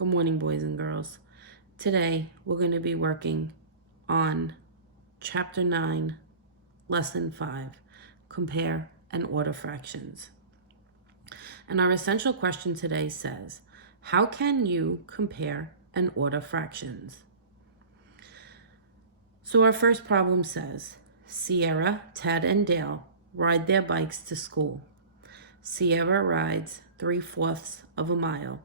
Good morning, boys and girls. Today, we're going to be working on Chapter 9, Lesson 5, Compare and Order Fractions. And our essential question today says, how can you compare and order fractions? So our first problem says, Sierra, Ted, and Dale ride their bikes to school. Sierra rides 3/4 of a mile.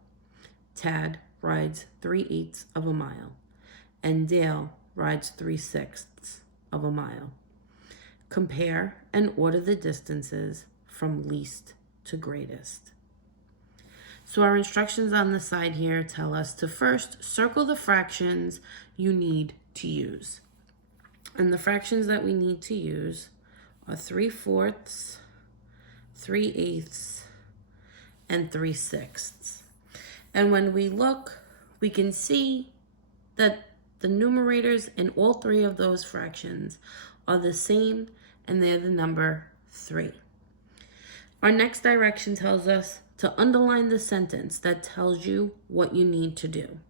Tad rides 3/8 of a mile, and Dale rides 3/6 of a mile. Compare and order the distances from least to greatest. So our instructions on the side here tell us to first circle the fractions you need to use. And the fractions that we need to use are 3/4, 3/8, and 3/6. And when we look, we can see that the numerators in all three of those fractions are the same, and they're the number 3. Our next direction tells us to underline the sentence that tells you what you need to do.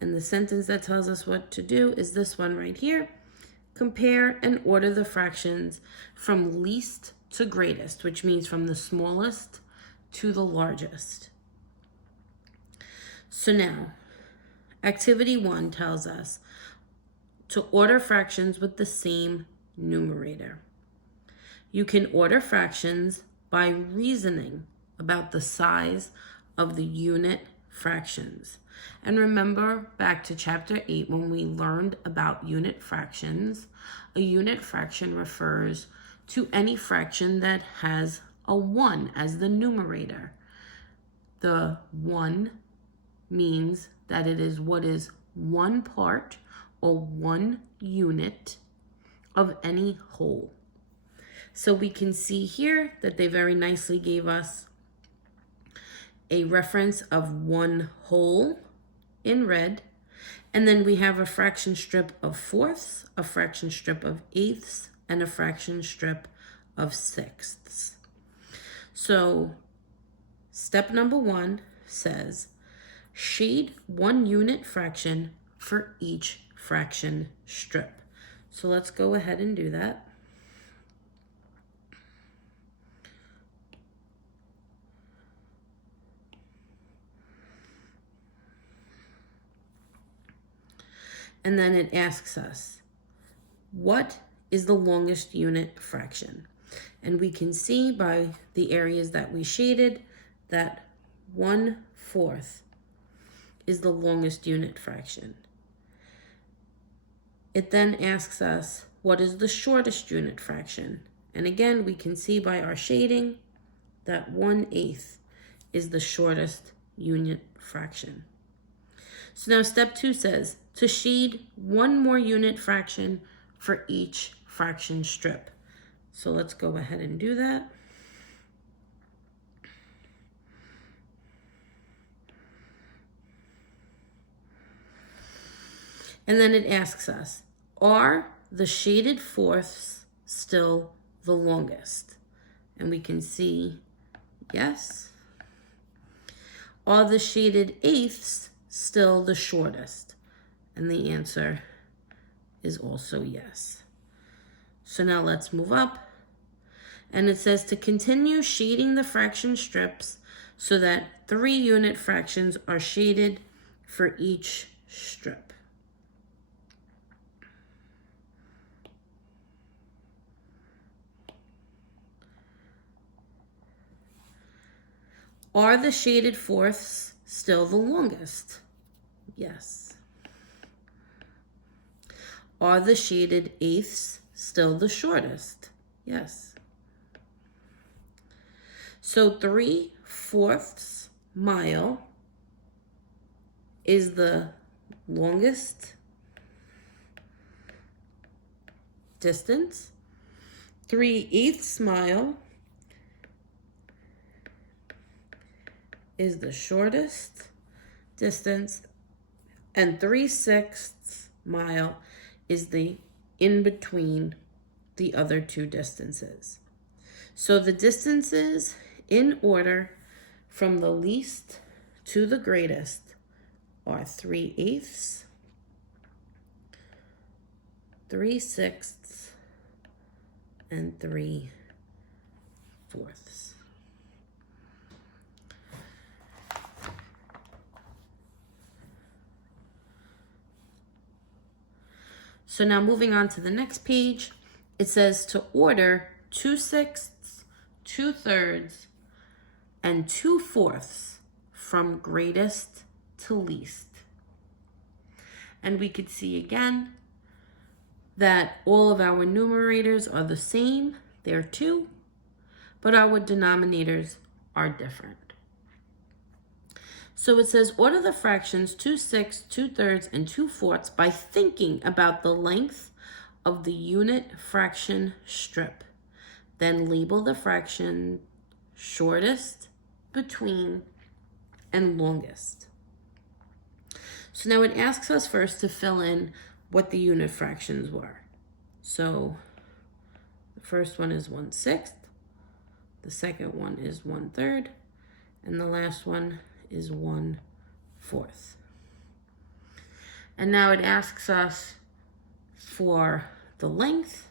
And the sentence that tells us what to do is this one right here. Compare and order the fractions from least to greatest, which means from the smallest to the largest. So now, activity 1 tells us to order fractions with the same numerator. You can order fractions by reasoning about the size of the unit fractions. And remember back to Chapter 8 when we learned about unit fractions. A unit fraction refers to any fraction that has a 1 as the numerator. The 1 means that it is what is 1 part or 1 unit of any whole. So we can see here that they very nicely gave us a reference of 1 whole in red, and then we have a fraction strip of 4ths, a fraction strip of 8ths, and a fraction strip of 6ths. So step number 1 says, shade 1 unit fraction for each fraction strip. So let's go ahead and do that. And then it asks us, what is the longest unit fraction? And we can see by the areas that we shaded that 1/4 is the longest unit fraction. It then asks us, what is the shortest unit fraction? And again, we can see by our shading that 1/8 is the shortest unit fraction. So now step 2 says to shade 1 more unit fraction for each fraction strip. So let's go ahead and do that. And then it asks us, are the shaded 4ths still the longest? And we can see yes. Are the shaded 8ths still the shortest? And the answer is also yes. So now let's move up. And it says to continue shading the fraction strips so that 3 unit fractions are shaded for each strip. Are the shaded 4ths still the longest? Yes. Are the shaded 8ths still the shortest? Yes. So 3/4 mile is the longest distance. 3/8 mile is the shortest distance, and 3/6 mile is the in between the other two distances. So the distances in order from the least to the greatest are 3/8, 3/6, and 3/4. So now moving on to the next page, it says to order 2/6, 2/3, and 2/4 from greatest to least. And we could see again that all of our numerators are the same, they're 2, but our denominators are different. So it says order the fractions 2/6, 2/3, and 2/4 by thinking about the length of the unit fraction strip. Then label the fraction shortest, between, and longest. So now it asks us first to fill in what the unit fractions were. So the first one is 1/6, the second one is 1/3, and the last one is 1/4. And now it asks us for the length.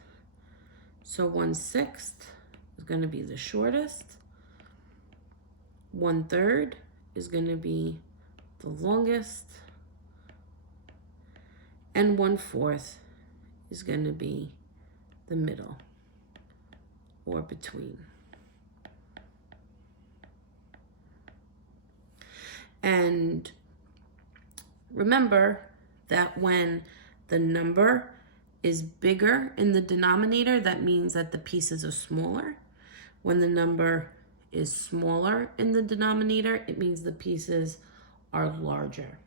So 1/6 is going to be the shortest. 1/3 is going to be the longest. And 1/4 is going to be the middle or between. And remember that when the number is bigger in the denominator, that means that the pieces are smaller. When the number is smaller in the denominator, it means the pieces are larger.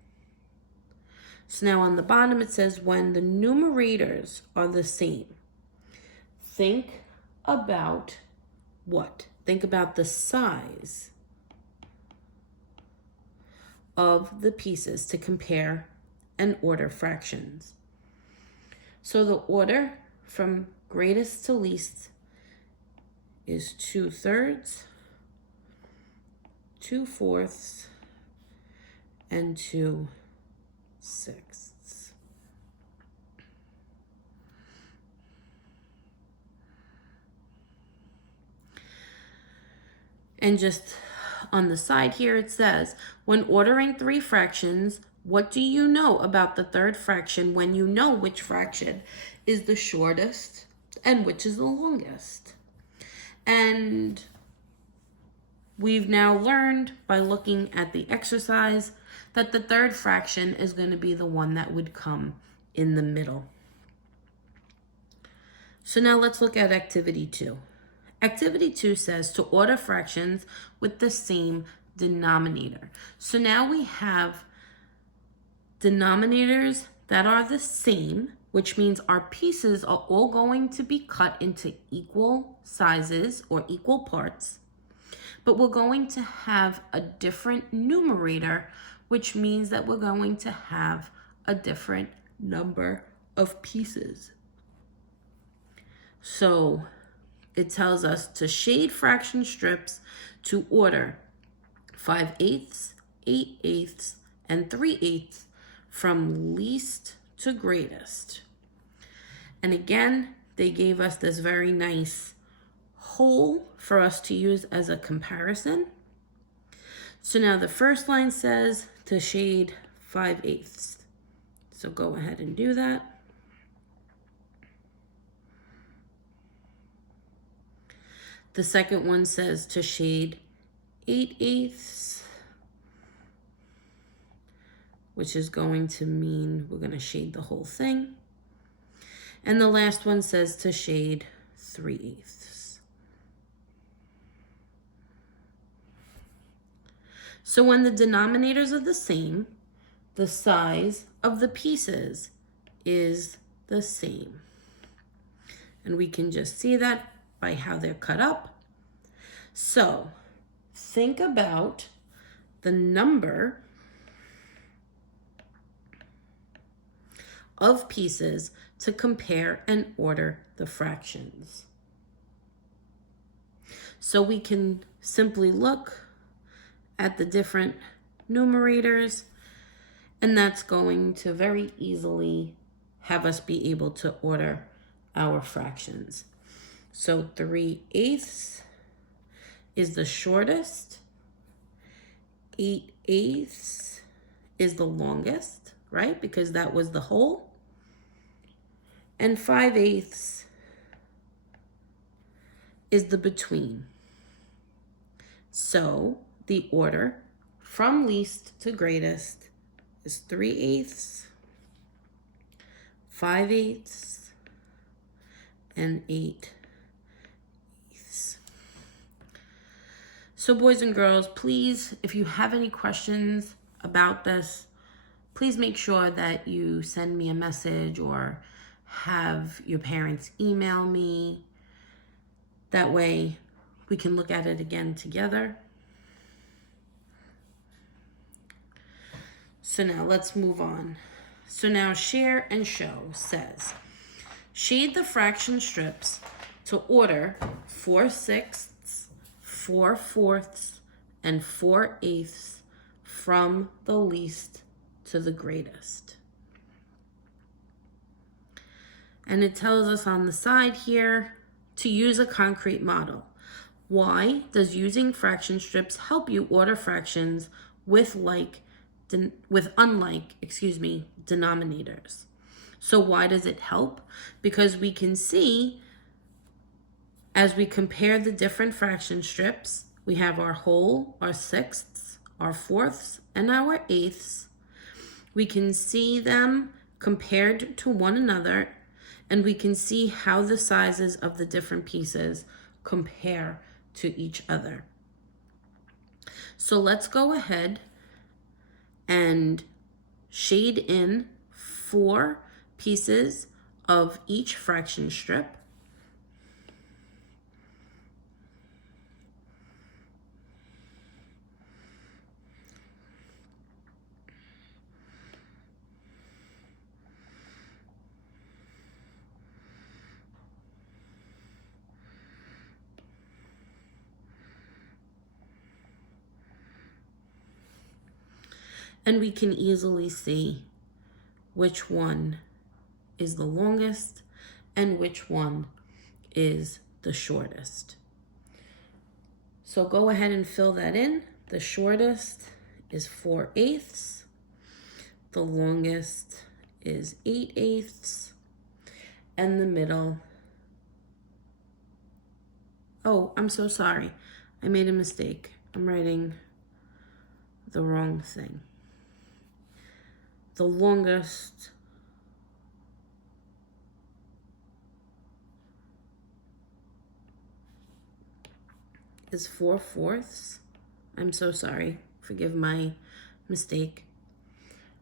So now on the bottom it says when the numerators are the same, think about what? Think about the size of the pieces to compare and order fractions. So the order from greatest to least is 2/3, 2/4, and 2/6. And just on the side here, it says, when ordering 3 fractions, what do you know about the third fraction when you know which fraction is the shortest and which is the longest? And we've now learned by looking at the exercise that the third fraction is going to be the one that would come in the middle. So now let's look at activity 2. Activity 2 says to order fractions with the same denominator. So now we have denominators that are the same, which means our pieces are all going to be cut into equal sizes or equal parts, but we're going to have a different numerator, which means that we're going to have a different number of pieces. So it tells us to shade fraction strips to order 5/8, 8/8, and 3/8 from least to greatest. And again, they gave us this very nice whole for us to use as a comparison. So now the first line says to shade 5/8. So go ahead and do that. The second one says to shade 8/8, which is going to mean we're going to shade the whole thing. And the last one says to shade 3/8. So when the denominators are the same, the size of the pieces is the same. And we can just see that by how they're cut up. So think about the number of pieces to compare and order the fractions. So we can simply look at the different numerators, and that's going to very easily have us be able to order our fractions. So 3/8 is the shortest, 8/8 is the longest, right? Because that was the whole. And 5/8 is the between. So the order from least to greatest is 3/8, 5/8, and 8/8. So boys and girls, please, if you have any questions about this, please make sure that you send me a message or have your parents email me. That way we can look at it again together. So now let's move on. So now share and show says, shade the fraction strips to order 4/6, 4/4, and 4/8 from the least to the greatest. And it tells us on the side here to use a concrete model. Why does using fraction strips help you order fractions with unlike denominators? So why does it help? Because we can see as we compare the different fraction strips, we have our whole, our sixths, our fourths, and our eighths. We can see them compared to one another, and we can see how the sizes of the different pieces compare to each other. So let's go ahead and shade in 4 pieces of each fraction strip. And we can easily see which one is the longest and which one is the shortest. So go ahead and fill that in. The shortest is 4/8. The longest is 8/8. And the middle, oh, I'm so sorry. I made a mistake. I'm writing the wrong thing. The longest is 4/4. I'm so sorry. Forgive my mistake.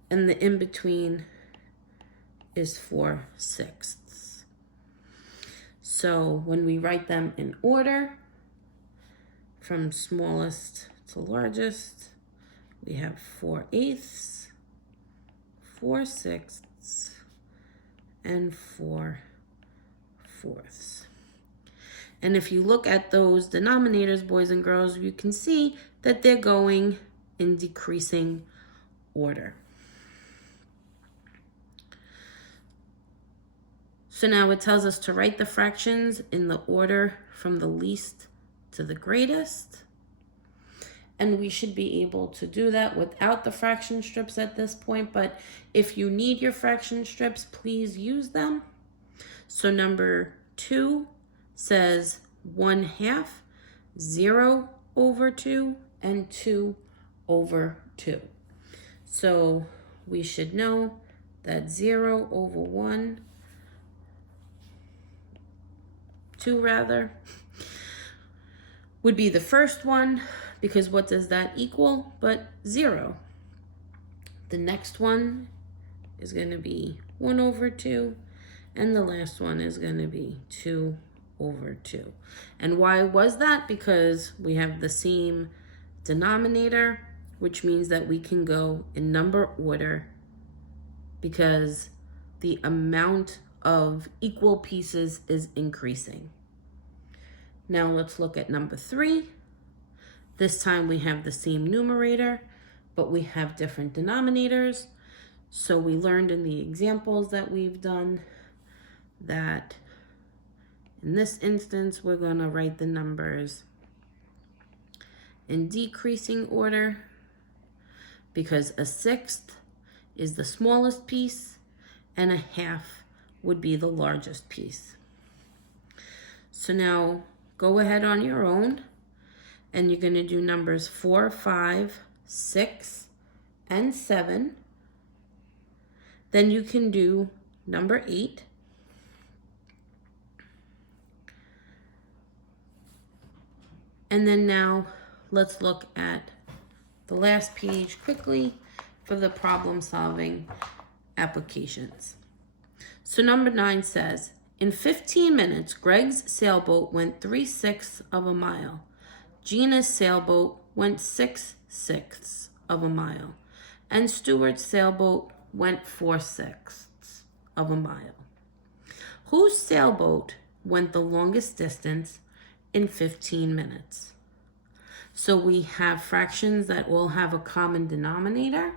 And the in between is 4/6. So when we write them in order, from smallest to largest, we have 4/8. 4/6, and 4/4. And if you look at those denominators, boys and girls, you can see that they're going in decreasing order. So now it tells us to write the fractions in the order from the least to the greatest. And we should be able to do that without the fraction strips at this point. But if you need your fraction strips, please use them. So number 2 says 1/2, 0/2, and 2/2. So we should know that 0/1, 2 rather, would be the first one. Because what does that equal but 0? The next one is going to be 1/2, and the last one is going to be 2/2. And why was that? Because we have the same denominator, which means that we can go in number order because the amount of equal pieces is increasing. Now let's look at number 3. This time we have the same numerator, but we have different denominators. So we learned in the examples that we've done that in this instance, we're going to write the numbers in decreasing order because a sixth is the smallest piece and a half would be the largest piece. So now go ahead on your own and you're going to do numbers 4, 5, 6, and 7. Then you can do number 8. And then now let's look at the last page quickly for the problem solving applications. So number 9 says, in 15 minutes, Greg's sailboat went 3/6 of a mile. Gina's sailboat went 6/6 of a mile. And Stuart's sailboat went 4/6 of a mile. Whose sailboat went the longest distance in 15 minutes? So we have fractions that all have a common denominator.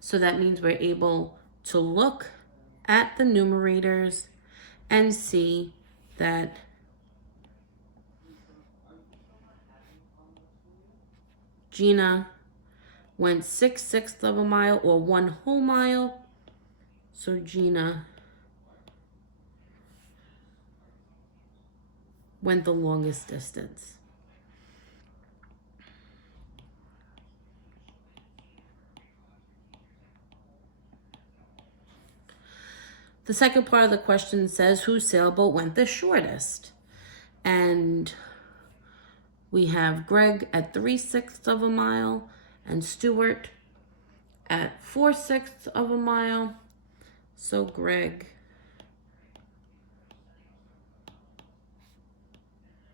So that means we're able to look at the numerators and see that Gina went 6/6 of a mile or 1 whole mile. So Gina went the longest distance. The second part of the question says whose sailboat went the shortest? And we have Greg at 3/6 of a mile and Stuart at 4/6 of a mile. So Greg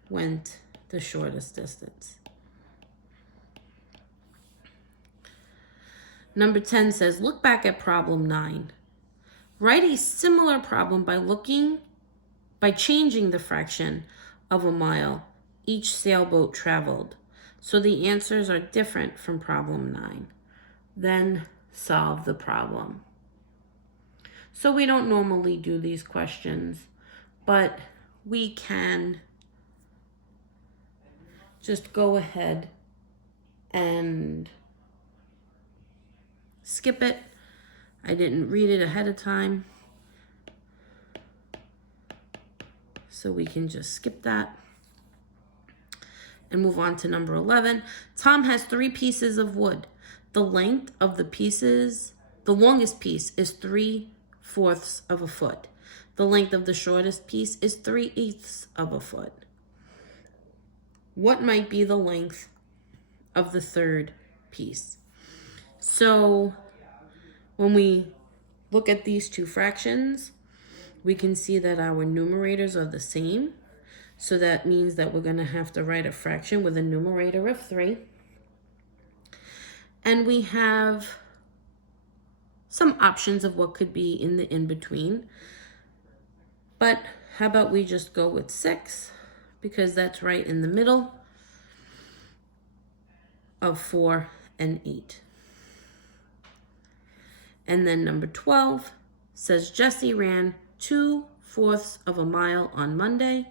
went the shortest distance. Number 10 says, look back at problem 9. Write a similar problem by changing the fraction of a mile each sailboat traveled. So the answers are different from problem 9. Then solve the problem. So we don't normally do these questions, but we can just go ahead and skip it. I didn't read it ahead of time, so we can just skip that and move on to number 11. Tom has 3 pieces of wood. The length of the pieces, the longest piece is 3/4 of a foot. The length of the shortest piece is 3/8 of a foot. What might be the length of the third piece? So when we look at these two fractions, we can see that our numerators are the same. So that means that we're going to have to write a fraction with a numerator of 3. And we have some options of what could be in the in-between. But how about we just go with 6, because that's right in the middle of 4 and 8. And then number 12 says Jesse ran 2/4 of a mile on Monday,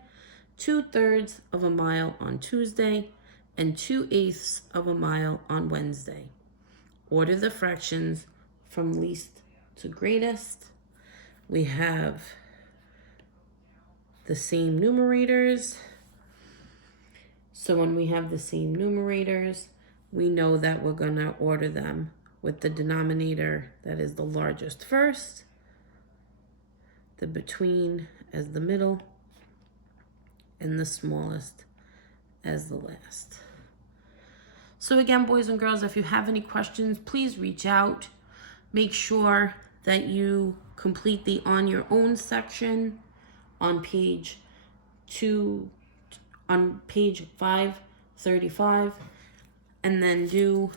2/3 of a mile on Tuesday, and 2/8 of a mile on Wednesday. Order the fractions from least to greatest. We have the same numerators. So when we have the same numerators, we know that we're going to order them with the denominator that is the largest first, the between as the middle, and the smallest as the last. So again, boys and girls, if you have any questions, please reach out. Make sure that you complete the on your own section on page 535, and then do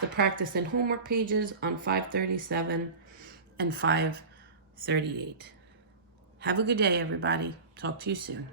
the practice and homework pages on 537 and 538. Have a good day, everybody. Talk to you soon.